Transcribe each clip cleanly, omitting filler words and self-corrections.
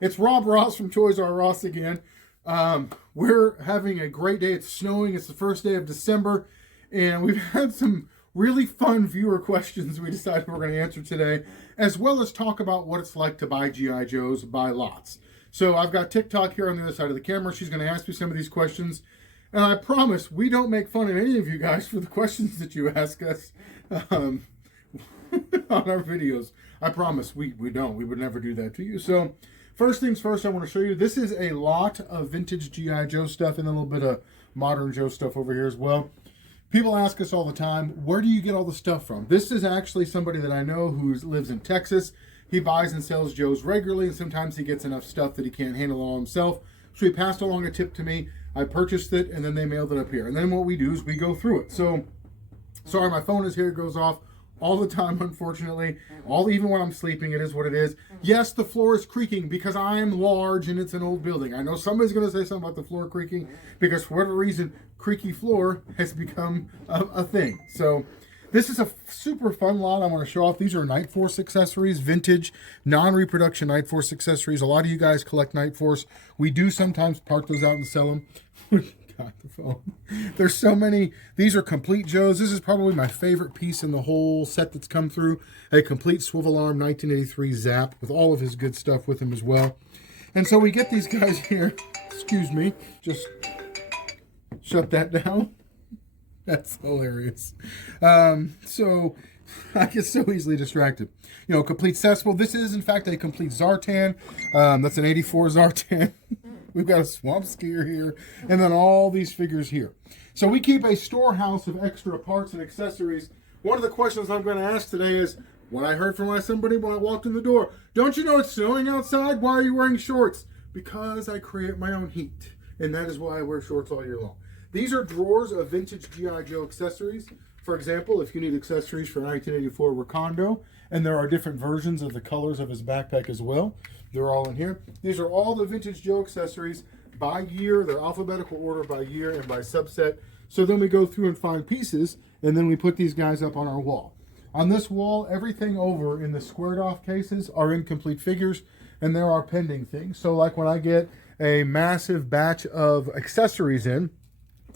It's Rob Ross from ToysRRoss again. We're having a great day. It's snowing. It's the first day of December, and we've had some really fun viewer questions we decided we're going to answer today, as well as talk about what it's like to buy G.I. Joes by lots. So I've got TikTok here on the other side of the camera. She's going to ask me some of these questions, and I promise we don't make fun of any of you guys for the questions that you ask us on our videos. I promise we don't. We would never do that to you. So first things first, I want to show you, this is a lot of vintage G.I. Joe stuff and a little bit of modern Joe stuff over here as well. People ask us all the time, where do you get all the stuff from? This is actually somebody that I know who lives in Texas. He buys and sells Joes regularly, and sometimes he gets enough stuff that he can't handle all himself. So he passed along a tip to me. I purchased it, and then they mailed it up here. And then what we do is we go through it. So, sorry, my phone is here. It goes off all the time, unfortunately. Even when I'm sleeping, it is what it is. Yes, the floor is creaking because I am large and it's an old building. I know somebody's going to say something about the floor creaking because for whatever reason, creaky floor has become a thing. So this is a super fun lot I want to show off. These are Night Force accessories, vintage, non-reproduction Night Force accessories. A lot of you guys collect Night Force. We do sometimes park those out and sell them. Got the phone. There's so many. These are complete Joes. This is probably my favorite piece in the whole set that's come through. A complete swivel arm 1983 Zap with all of his good stuff with him as well. And so we get these guys here. Excuse me. Just shut that down. That's hilarious. So I get so easily distracted. You know, complete cesspool. This is, in fact, a complete Zartan. That's an 84 Zartan. We've got a swamp skier here, and then all these figures here. So we keep a storehouse of extra parts and accessories. One of the questions I'm going to ask today is, what I heard from somebody when I walked in the door, don't you know it's snowing outside? Why are you wearing shorts? Because I create my own heat, and that is why I wear shorts all year long. These are drawers of vintage G.I. Joe accessories. For example, if you need accessories for 1984 Recondo, and there are different versions of the colors of his backpack as well, they're all in here. These are all the vintage Joe accessories by year. They're alphabetical order by year and by subset. So then we go through and find pieces, and then we put these guys up on our wall. On this wall, everything over in the squared off cases are incomplete figures, and there are pending things. So like when I get a massive batch of accessories in,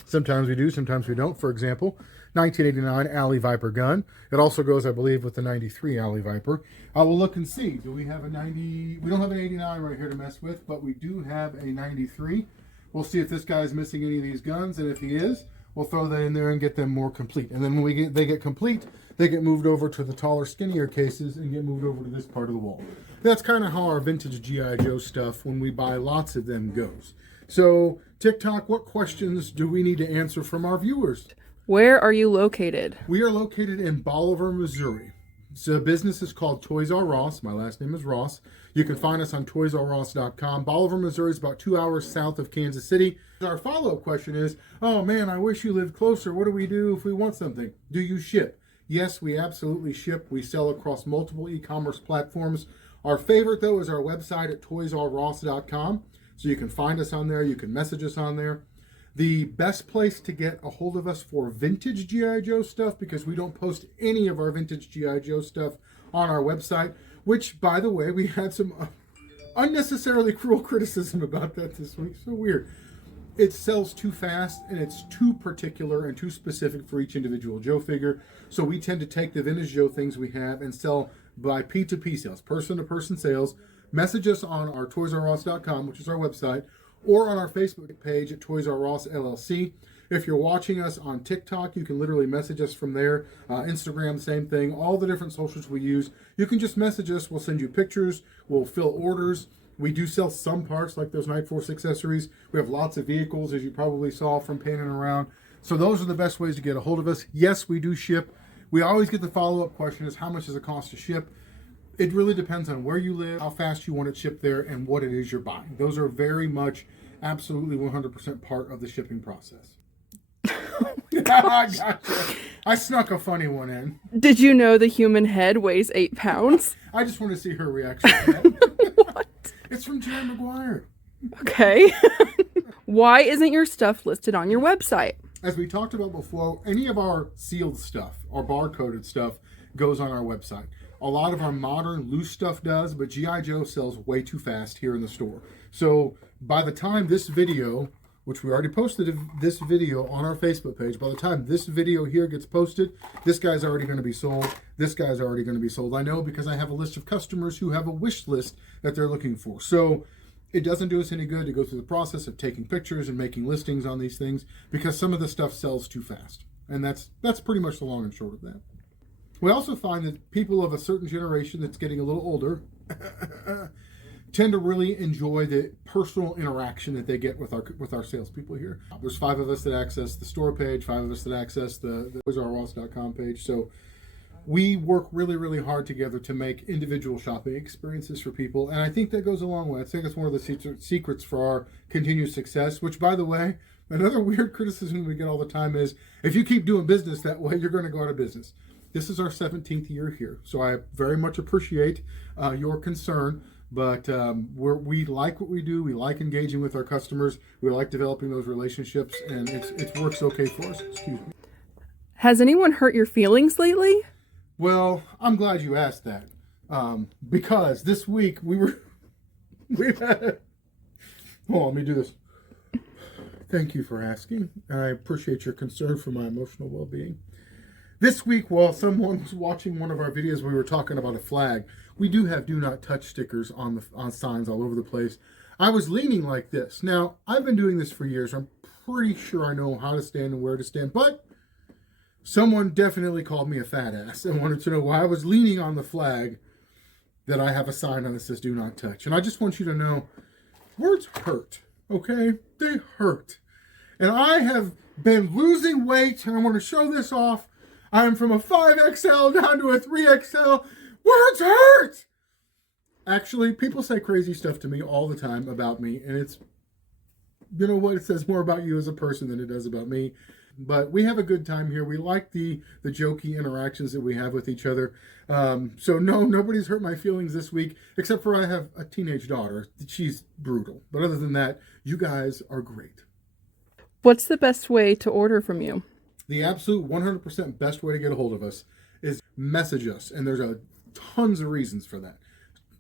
sometimes we do, sometimes we don't. For example, 1989 Alley Viper gun. It also goes, I believe, with the 93 Alley Viper. I will look and see. Do we have a 90? We don't have an 89 right here to mess with, but we do have a 93. We'll see if this guy is missing any of these guns, and if he is, we'll throw that in there and get them more complete. And then when they get complete, they get moved over to the taller, skinnier cases and get moved over to this part of the wall. That's kind of how our vintage G.I. Joe stuff, when we buy lots of them, goes. So, TikTok, what questions do we need to answer from our viewers? Where are you located? We are located in Bolivar, Missouri. So the business is called ToysRRoss. My last name is Ross. You can find us on ToysRRoss.com. Bolivar, Missouri is about 2 hours south of Kansas City. Our follow-up question is, oh man, I wish you lived closer. What do we do if we want something? Do you ship? Yes, we absolutely ship. We sell across multiple e-commerce platforms. Our favorite, though, is our website at ToysRRoss.com. So you can find us on there. You can message us on there. The best place to get a hold of us for vintage G.I. Joe stuff, because we don't post any of our vintage G.I. Joe stuff on our website, which, by the way, we had some unnecessarily cruel criticism about that this week. So weird. It sells too fast, and it's too particular and too specific for each individual Joe figure. So we tend to take the vintage Joe things we have and sell by P2P sales, person-to-person sales. Message us on our ToysRRoss.com, which is our website, or on our Facebook page at ToysRRoss LLC. If you're watching us on TikTok, you can literally message us from there. Instagram, same thing. All the different socials we use. You can just message us. We'll send you pictures. We'll fill orders. We do sell some parts like those Night Force accessories. We have lots of vehicles, as you probably saw from painting around. So those are the best ways to get a hold of us. Yes, we do ship. We always get the follow-up question is, how much does it cost to ship? It really depends on where you live, how fast you want it shipped there, and what it is you're buying. Those are very much, absolutely 100% part of the shipping process. I gotcha. I snuck a funny one in. Did you know the human head weighs 8 pounds? I just want to see her reaction to that. What? It's from Jerry Maguire. Okay. Why isn't your stuff listed on your website? As we talked about before, any of our sealed stuff, our barcoded stuff, goes on our website. A lot of our modern loose stuff does, but G.I. Joe sells way too fast here in the store. So by the time this video, which we already posted this video on our Facebook page, by the time this video here gets posted, this guy's already going to be sold. This guy's already going to be sold. I know because I have a list of customers who have a wish list that they're looking for. So it doesn't do us any good to go through the process of taking pictures and making listings on these things because some of the stuff sells too fast. And that's pretty much the long and short of that. We also find that people of a certain generation that's getting a little older tend to really enjoy the personal interaction that they get with our salespeople here. There's 5 of us that access the store page, 5 of us that access the ToysRRoss.com page. So we work really, really hard together to make individual shopping experiences for people. And I think that goes a long way. I think it's one of the secrets for our continued success, which, by the way, another weird criticism we get all the time is, if you keep doing business that way, you're going to go out of business. This is our 17th year here, so I very much appreciate your concern, but we like what we do. We like engaging with our customers. We like developing those relationships, and it works okay for us. Excuse me. Has anyone hurt your feelings lately? Well, I'm glad you asked that, because this week we've had hold on, let me do this. Thank you for asking. I appreciate your concern for my emotional well-being. This week, while someone was watching one of our videos, we were talking about a flag. We do have "Do Not Touch" stickers on signs all over the place. I was leaning like this. Now, I've been doing this for years. I'm pretty sure I know how to stand and where to stand, but someone definitely called me a fat ass and wanted to know why I was leaning on the flag that I have a sign on that says "Do Not Touch." And I just want you to know, words hurt, okay? They hurt. And I have been losing weight, and I want to show this off. I'm from a 5XL down to a 3XL. Words hurt! Actually, people say crazy stuff to me all the time about me, and it's, you know what, it says more about you as a person than it does about me. But we have a good time here. We like the jokey interactions that we have with each other. So no, nobody's hurt my feelings this week, except for I have a teenage daughter. She's brutal. But other than that, you guys are great. What's the best way to order from you? The absolute 100% best way to get a hold of us is message us. And there's tons of reasons for that.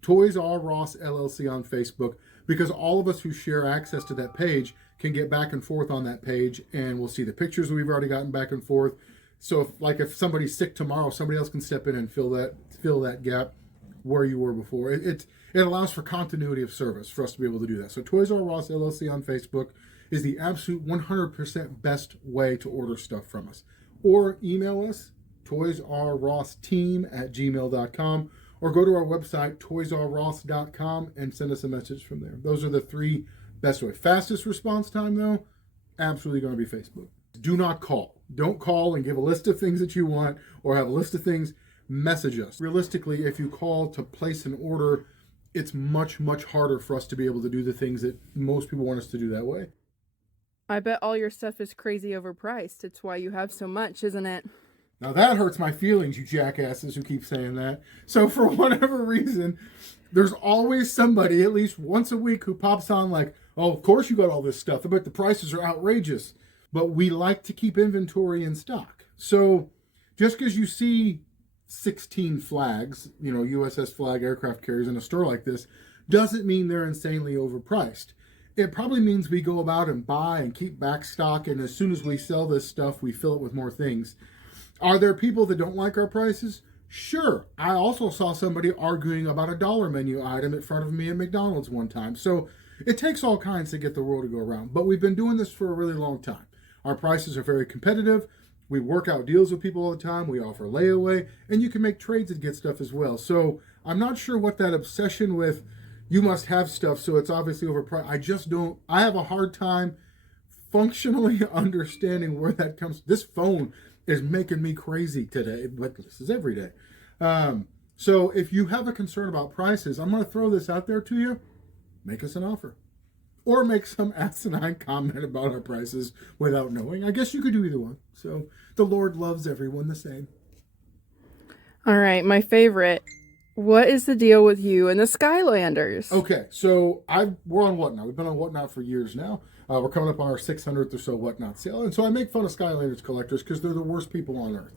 ToysRRoss LLC on Facebook, because all of us who share access to that page can get back and forth on that page, and we'll see the pictures we've already gotten back and forth. So if somebody's sick tomorrow, somebody else can step in and fill that gap where you were before. It allows for continuity of service for us to be able to do that. So ToysRRoss LLC on Facebook is the absolute 100% best way to order stuff from us. Or email us, toysrrossteam@gmail.com, or go to our website, toysrross.com, and send us a message from there. Those are the 3 best ways. Fastest response time, though, absolutely going to be Facebook. Do not call. Don't call and give a list of things that you want or have a list of things. Message us. Realistically, if you call to place an order, it's much, much harder for us to be able to do the things that most people want us to do that way. I bet all your stuff is crazy overpriced. It's why you have so much, isn't it? Now that hurts my feelings, you jackasses who keep saying that. So for whatever reason, there's always somebody, at least once a week, who pops on like, oh, of course you got all this stuff. I bet the prices are outrageous. But we like to keep inventory in stock. So just because you see 16 flags, USS flag aircraft carriers in a store like this, doesn't mean they're insanely overpriced. It probably means we go about and buy and keep back stock, and as soon as we sell this stuff, we fill it with more things. Are there people that don't like our prices? Sure. I also saw somebody arguing about a dollar menu item in front of me at McDonald's one time. So it takes all kinds to get the world to go around. But we've been doing this for a really long time. Our prices are very competitive. We work out deals with people all the time. We offer layaway, and you can make trades and get stuff as well. So I'm not sure what that obsession with you must have stuff, so it's obviously overpriced. I have a hard time functionally understanding where that comes. This phone is making me crazy today, but this is every day. So if you have a concern about prices, I'm going to throw this out there to you. Make us an offer. Or make some asinine comment about our prices without knowing. I guess you could do either one. So the Lord loves everyone the same. All right, my favorite. What is the deal with you and the Skylanders? Okay, so we're on Whatnot. We've been on Whatnot for years now. We're coming up on our 600th or so Whatnot sale. And so I make fun of Skylanders collectors because they're the worst people on earth.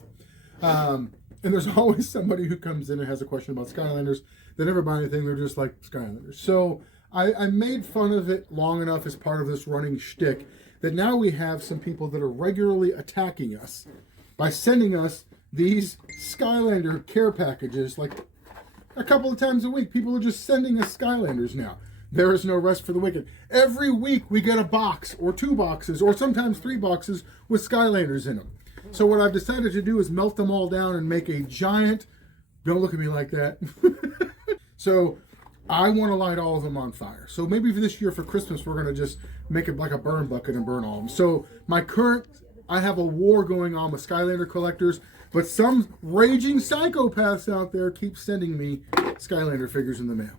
And there's always somebody who comes in and has a question about Skylanders. They never buy anything. They're just like Skylanders. So I made fun of it long enough as part of this running shtick that now we have some people that are regularly attacking us by sending us these Skylander care packages like a couple of times a week. People are just sending us Skylanders now. There is no rest for the wicked. Every week we get a box or 2 boxes or sometimes 3 boxes with Skylanders in them. So what I've decided to do is melt them all down and make a giant, don't look at me like that. So I want to light all of them on fire. So maybe for this year for Christmas, we're going to just make it like a burn bucket and burn all of them. So I have a war going on with Skylander collectors, but some raging psychopaths out there keep sending me Skylander figures in the mail.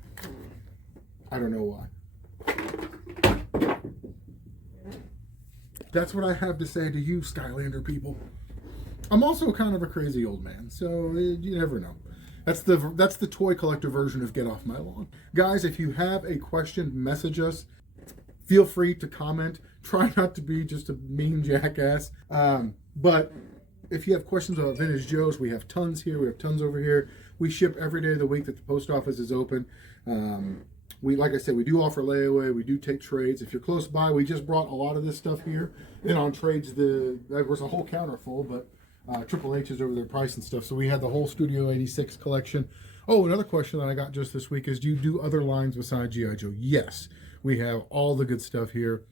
I don't know why. That's what I have to say to you, Skylander people. I'm also kind of a crazy old man, so you never know. That's the toy collector version of get off my lawn. Guys, if you have a question, message us. Feel free to comment. Try not to be just a mean jackass. But if you have questions about Vintage Joe's, we have tons here. We have tons over here. We ship every day of the week that the post office is open. Like I said, we do offer layaway. We do take trades. If you're close by, we just brought a lot of this stuff here. And on trades, there was a whole counter full, but Triple H is over their price and stuff. So we had the whole Studio 86 collection. Oh, another question that I got just this week is, do you do other lines besides G.I. Joe? Yes, we have all the good stuff here.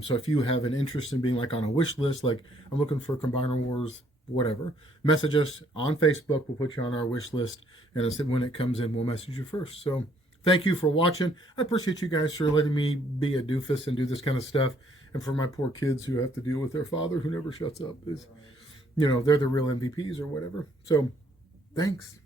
So if you have an interest in being like on a wish list, like I'm looking for Combiner Wars, whatever, message us on Facebook. We'll put you on our wish list. And when it comes in, we'll message you first. So thank you for watching. I appreciate you guys for letting me be a doofus and do this kind of stuff. And for my poor kids who have to deal with their father who never shuts up, they're the real MVPs or whatever. So thanks.